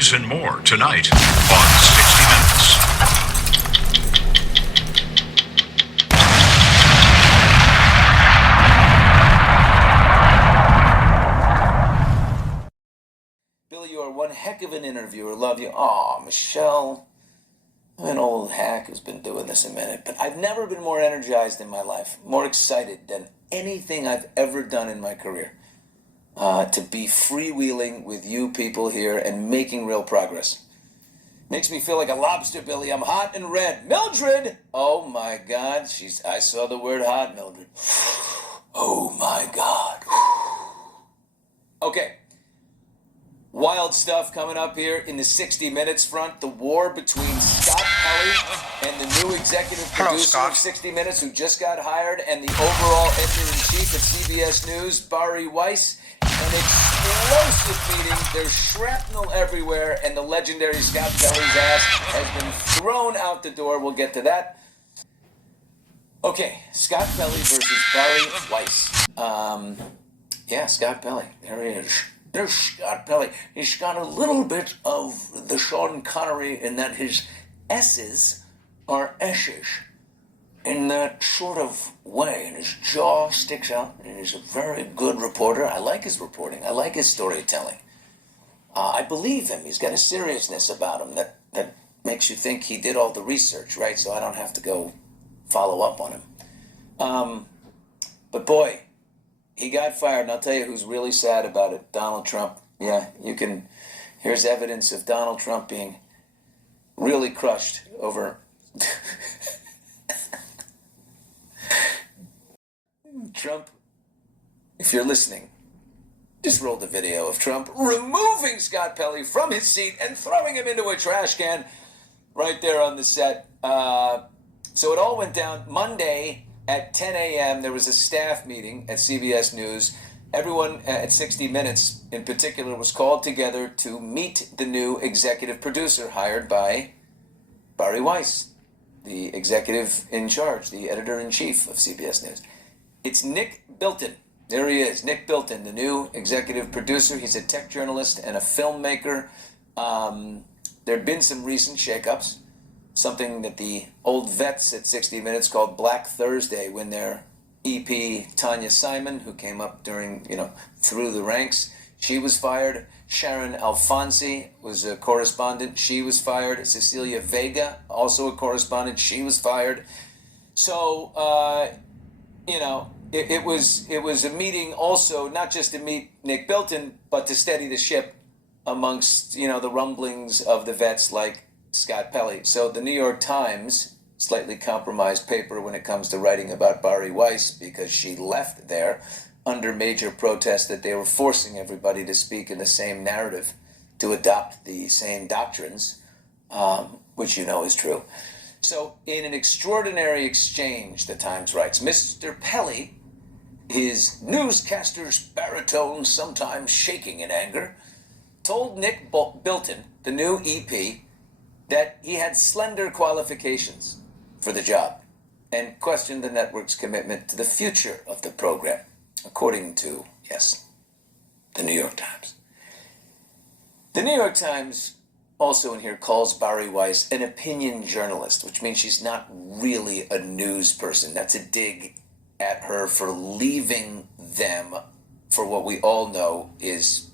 stories and more tonight on 60 Minutes. Billy, you are one heck of an interviewer. Love you. Aw, Michelle. I'm an old hack who's been doing this a minute, but I've never been more energized in my life, more excited than anything I've ever done in my career. To be freewheeling with you people here and making real progress. Makes me feel like a lobster, Billy. I'm hot and red. Mildred! Oh my God, I saw the word hot, Mildred. Oh my God. Okay. Wild stuff coming up here in the 60 Minutes front. The war between Scott Pelly and the new executive producer of 60 Minutes who just got hired, and the overall editor-in-chief of CBS News, Bari Weiss. An explosive meeting. There's shrapnel everywhere, and the legendary Scott Pelly's ass has been thrown out the door. We'll get to that. Okay, Scott Pelly versus Bari Weiss. Yeah, Scott Pelly. There he is. There's Scott Pelly. He's got a little bit of the Sean Connery in that his S's are S's in that sort of way, and his jaw sticks out, and he's a very good reporter. I like his reporting. I like his storytelling. I believe him. He's got a seriousness about him that makes you think he did all the research, right? So I don't have to go follow up on him. But boy, he got fired, and I'll tell you who's really sad about it. Donald Trump. Yeah, here's evidence of Donald Trump being really crushed over Trump. If you're listening, just roll the video of Trump removing Scott Pelly from his seat and throwing him into a trash can right there on the set. So it all went down Monday. At 10 a.m., there was a staff meeting at CBS News. Everyone at 60 Minutes, in particular, was called together to meet the new executive producer hired by Bari Weiss, the executive in charge, the editor-in-chief of CBS News. It's Nick Bilton. There he is, Nick Bilton, the new executive producer. He's a tech journalist and a filmmaker. There have been some recent shakeups. Something that the old vets at 60 Minutes called Black Thursday, when their EP, Tanya Simon, who came up during, through the ranks, she was fired. Sharon Alfonsi was a correspondent. She was fired. Cecilia Vega, also a correspondent. She was fired. So, it was a meeting also, not just to meet Nick Bilton, but to steady the ship amongst, the rumblings of the vets like Scott Pelly. So the New York Times, slightly compromised paper when it comes to writing about Bari Weiss, because she left there under major protest that they were forcing everybody to speak in the same narrative, to adopt the same doctrines, which is true. So in an extraordinary exchange, the Times writes, Mr. Pelly, his newscaster's baritone sometimes shaking in anger, told Nick Bilton, the new EP, that he had slender qualifications for the job and questioned the network's commitment to the future of the program, according to, yes, the New York Times. The New York Times also in here calls Bari Weiss an opinion journalist, which means she's not really a news person. That's a dig at her for leaving them for what we all know is,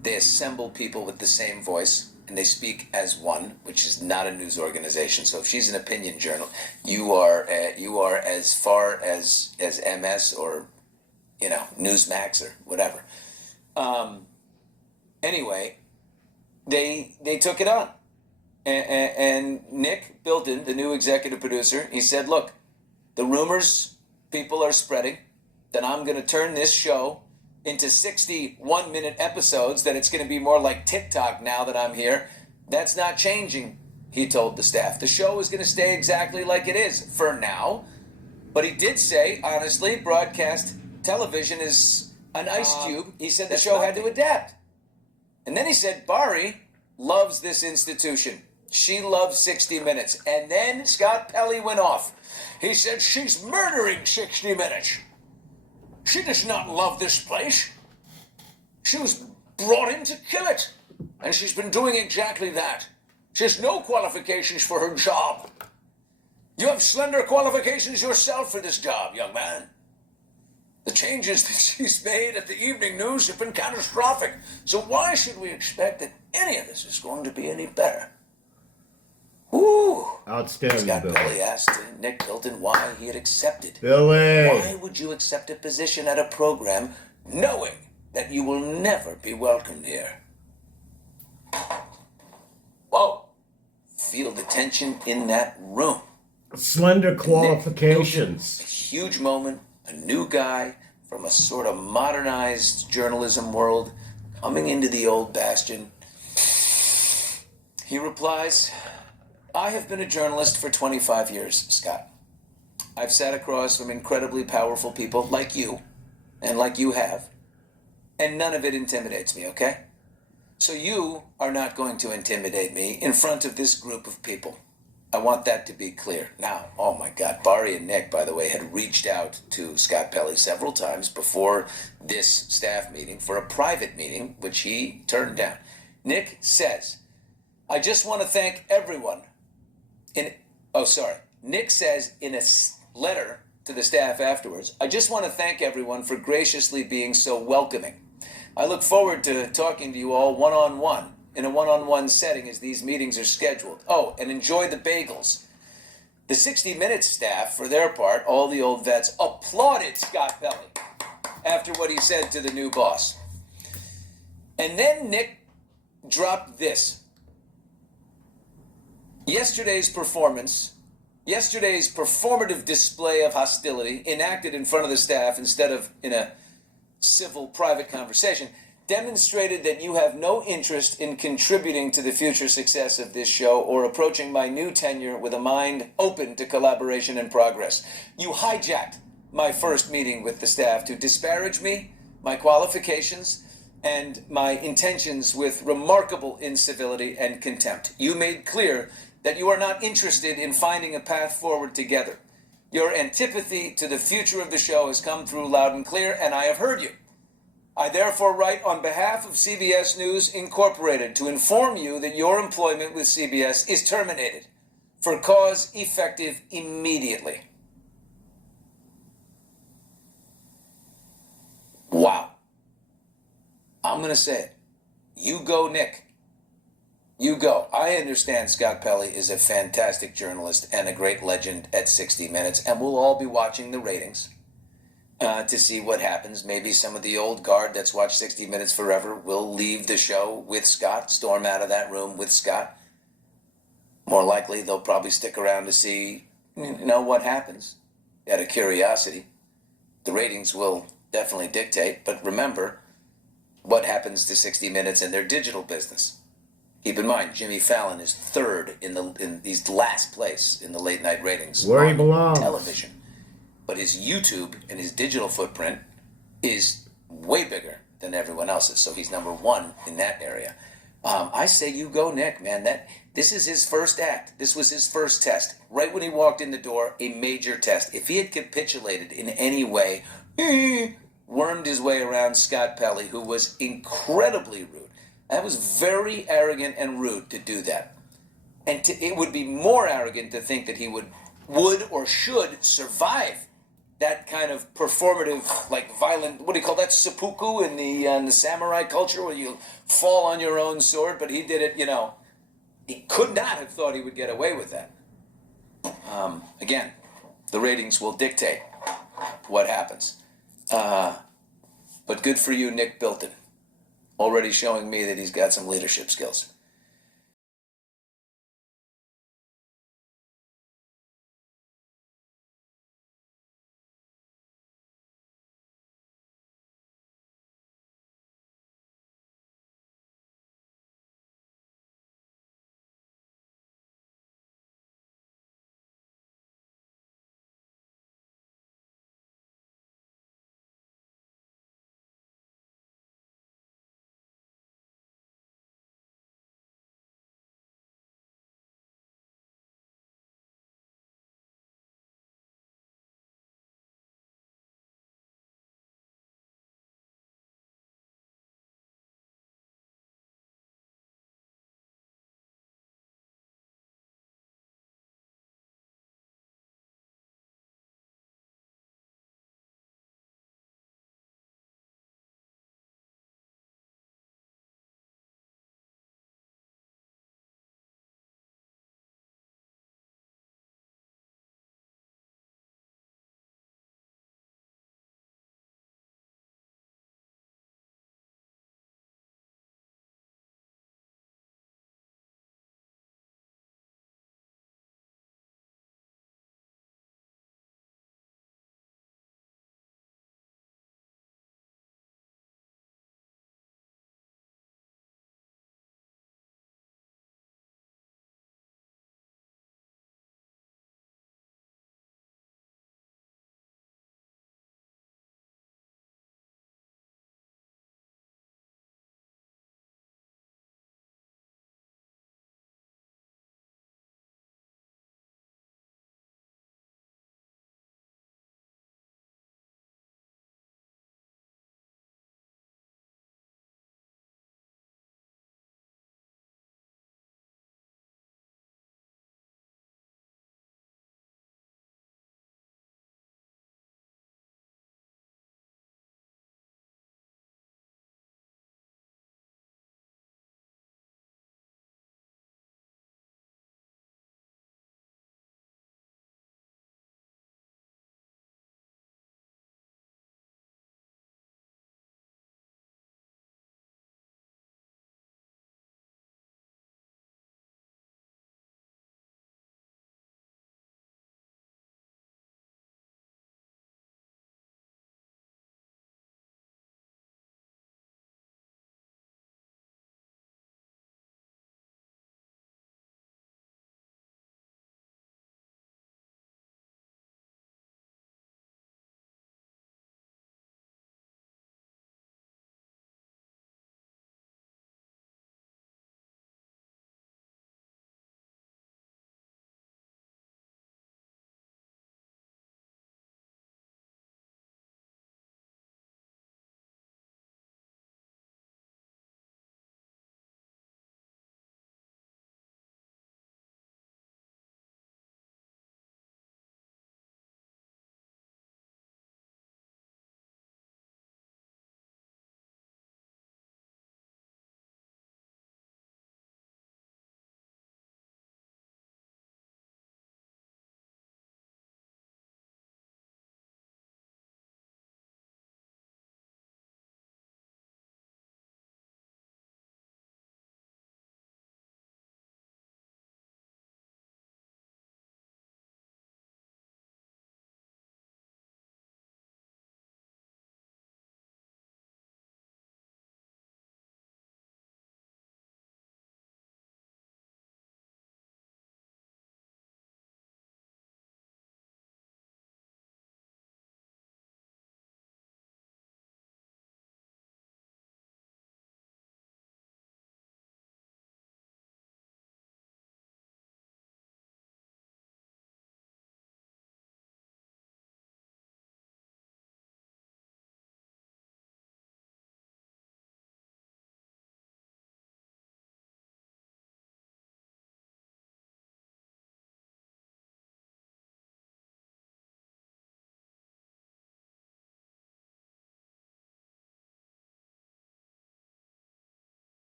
they assemble people with the same voice, and they speak as one, which is not a news organization. So if she's an opinion journal, you are as far as MS or Newsmax or whatever. Anyway, they took it on, and Nick Bilton, the new executive producer, he said, "Look, the rumors people are spreading that I'm going to turn this show into 61-minute episodes, that it's going to be more like TikTok now that I'm here. That's not changing," he told the staff. The show is going to stay exactly like it is for now. But he did say, honestly, broadcast television is an ice cube. He said the show had to adapt. And then he said, Bari loves this institution. She loves 60 Minutes. And then Scott Pelly went off. He said, she's murdering 60 Minutes. She does not love this place. She was brought in to kill it. And she's been doing exactly that. She has no qualifications for her job. You have slender qualifications yourself for this job, young man. The changes that she's made at the evening news have been catastrophic. So why should we expect that any of this is going to be any better? Ooh. Outstanding, Scott Billy. Pelly asked Nick Bilton why he had accepted. Billy! Why would you accept a position at a program knowing that you will never be welcomed here? Whoa. Feel the tension in that room. Slender qualifications. A huge moment, a new guy from a sort of modernized journalism world coming into the old bastion. He replies, I have been a journalist for 25 years, Scott. I've sat across from incredibly powerful people like you, and like you have, and none of it intimidates me, okay? So you are not going to intimidate me in front of this group of people. I want that to be clear. Now, oh my God, Barry and Nick, by the way, had reached out to Scott Pelly several times before this staff meeting for a private meeting, which he turned down. Nick says, I just want to thank everyone. Nick says in a letter to the staff afterwards, I just want to thank everyone for graciously being so welcoming. I look forward to talking to you all one-on-one in a one-on-one setting as these meetings are scheduled. Oh, and enjoy the bagels. The 60 Minutes staff, for their part, all the old vets, applauded Scott Pelly after what he said to the new boss. And then Nick dropped this. Yesterday's performative display of hostility enacted in front of the staff instead of in a civil private conversation demonstrated that you have no interest in contributing to the future success of this show or approaching my new tenure with a mind open to collaboration and progress. You hijacked my first meeting with the staff to disparage me, my qualifications, and my intentions with remarkable incivility and contempt. You made clear that you are not interested in finding a path forward together. Your antipathy to the future of the show has come through loud and clear, and I have heard you. I therefore write on behalf of CBS News Incorporated to inform you that your employment with CBS is terminated for cause effective immediately. Wow. I'm going to say it. You go, Nick. You go. I understand Scott Pelly is a fantastic journalist and a great legend at 60 Minutes, and we'll all be watching the ratings to see what happens. Maybe some of the old guard that's watched 60 Minutes forever will leave the show with Scott, storm out of that room with Scott. More likely, they'll probably stick around to see, what happens out of curiosity. The ratings will definitely dictate, but remember what happens to 60 Minutes in their digital business. Keep in mind, Jimmy Fallon is third he's last place in the late night ratings. Where he belongs. Television. But his YouTube and his digital footprint is way bigger than everyone else's. So he's number one in that area. I say you go, Nick, man. This is his first act. This was his first test. Right when he walked in the door, a major test. If he had capitulated in any way, wormed his way around Scott Pelly, who was incredibly rude. That was very arrogant and rude to do that. And it would be more arrogant to think that he would or should survive that kind of performative, violent, what do you call that, seppuku in the samurai culture, where you fall on your own sword. But he did it, he could not have thought he would get away with that. Again, the ratings will dictate what happens. But good for you, Nick Bilton. Already showing me that he's got some leadership skills.